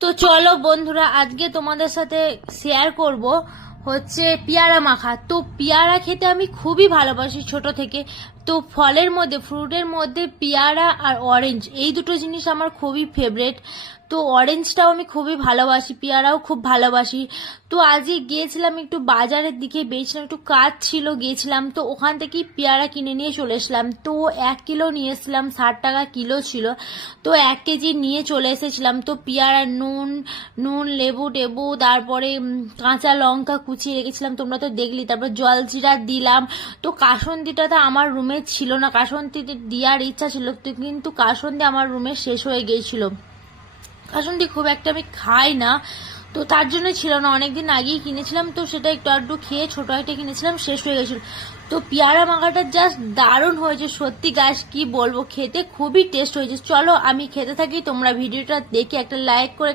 তো চলো বন্ধুরা, আজকে তোমাদের সাথে শেয়ার করব হচ্ছে পেয়ারা মাখা। তো পেয়ারা খেতে আমি খুবই ভালোবাসি ছোট থেকে। তো ফলের মধ্যে, ফ্রুটের মধ্যে পেয়ারা আর অরেঞ্জ, এই দুটো জিনিস আমার খুবই ফেভারেট। তো অরেঞ্জটাও আমি খুবই ভালোবাসি, পেয়ারাও খুব ভালোবাসি। তো আজকে গিয়েছিলাম একটু বাজারের দিকে, বেছিলাম, একটু কাজ ছিল, গিয়েছিলাম। তো ওখান থেকেই পেয়ারা কিনে নিয়ে চলে এসলাম। তো 1 কিলো নিয়ে এসলাম, 60 টাকা কিলো ছিল। তো 1 কেজি নিয়ে চলে এসেছিলাম। তো পেয়ারা, নুন নুন লেবু টেবু, তারপরে কাঁচা লঙ্কা কুচিয়ে রেখেছিলাম, তোমরা তো দেখলি। তারপর জলজিরা দিলাম। তো কাসুন্দিটা তো আমার রুমে ছিল না, কাসুন্দি দেওয়ার ইচ্ছা ছিল, তো কিন্তু কাসুন্দি আমার রুমে শেষ হয়ে গিয়েছিল। কাসুন্দি খুব একটা আমি খাই না, তো তার জন্য ছিল না। অনেকদিন আগেই কিনেছিলাম, তো সেটা একটু আধটু খেয়ে ছোট একটা কিনেছিলাম, শেষ হয়ে গেছিল। তো পেয়ারা মাখাটা জাস্ট দারুণ হয়েছে সত্যি গাছ, কি বলবো, খেতে খুবই টেস্ট হয়েছে। চলো আমি খেতে থাকি, তোমরা ভিডিওটা দেখে একটা লাইক করে